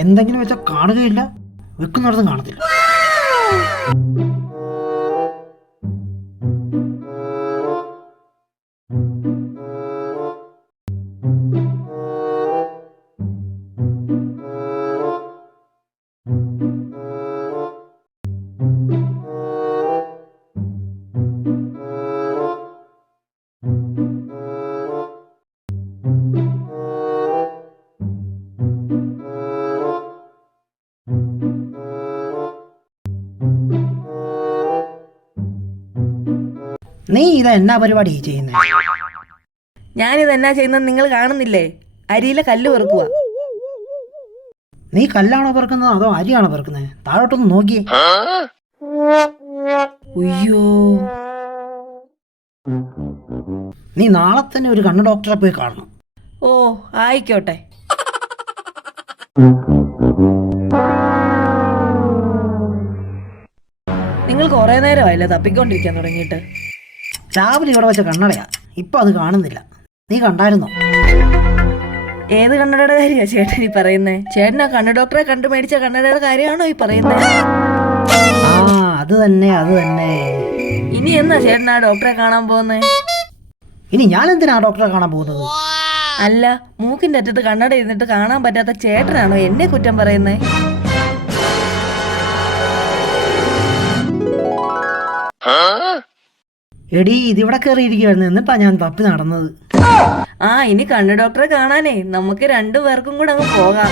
എന്തെങ്കിലും വെച്ചാൽ കാണുകയില്ല വെക്കുന്നിടത്തും കാണത്തില്ല. നീ ഇത് എന്നാ പരിപാടി ചെയ്യുന്നത് ഞാനിത് എന്നാ ചെയ്യുന്നത് നിങ്ങൾ കാണുന്നില്ലേ? അരിയിലെ കല്ല് പെറുക്കുക നീ കല്ലാണോ പെറുക്കുന്നത് അതോ അരിയാണോ പെറുക്കുന്നത് താഴോട്ടൊന്ന് നോക്കിയേ. ഉയ്യോ നീ നാളെ തന്നെ ഒരു കണ്ണ് ഡോക്ടറെ പോയി കാണണം. ഓ ആയിക്കോട്ടെ. നിങ്ങൾ കുറെ നേരമായില്ലേ തപ്പിക്കൊണ്ടിരിക്കാൻ തുടങ്ങിയിട്ട്? രാവിലെ ഇവിടെ വെച്ച കണ്ണടയാ. ഇപ്പൊ അത് കാണുന്നില്ല. നീ കണ്ടായിരുന്നോ? ഏത് കണ്ണടയുടെ കാര്യാ ചേട്ടൻ ഈ പറയുന്നേ? ചേട്ടനാ ആ കണ്ണ് ഡോക്ടറെ കണ്ടു മേടിച്ച കണ്ണടയുടെ കാര്യമാണോ ഈ പറയുന്നത് ആ അത് തന്നെ അത് തന്നെ. ഇനി എന്നാ ചേട്ടനാ ആ ഡോക്ടറെ കാണാൻ പോകുന്നേ? ഇനി ഞാൻ എന്തിനാ ഡോക്ടറെ കാണാൻ പോകുന്നത്? അല്ല മൂക്കിന്റെ അറ്റത്ത് കണ്ണട ഇരുന്നിട്ട് കാണാൻ പറ്റാത്ത ചേട്ടനാണോ എന്നെ കുറ്റം പറയുന്നേ? എടി ഇതിവിടെ കയറിയിരിക്കുവായിരുന്നു എന്നിട്ടാ ഞാൻ തപ്പി നടന്നത്. ആ ഇനി കണ്ണു ഡോക്ടറെ കാണാനേ. നമുക്ക് രണ്ടു പേർക്കും കൂടെ അങ്ങ് പോകാം.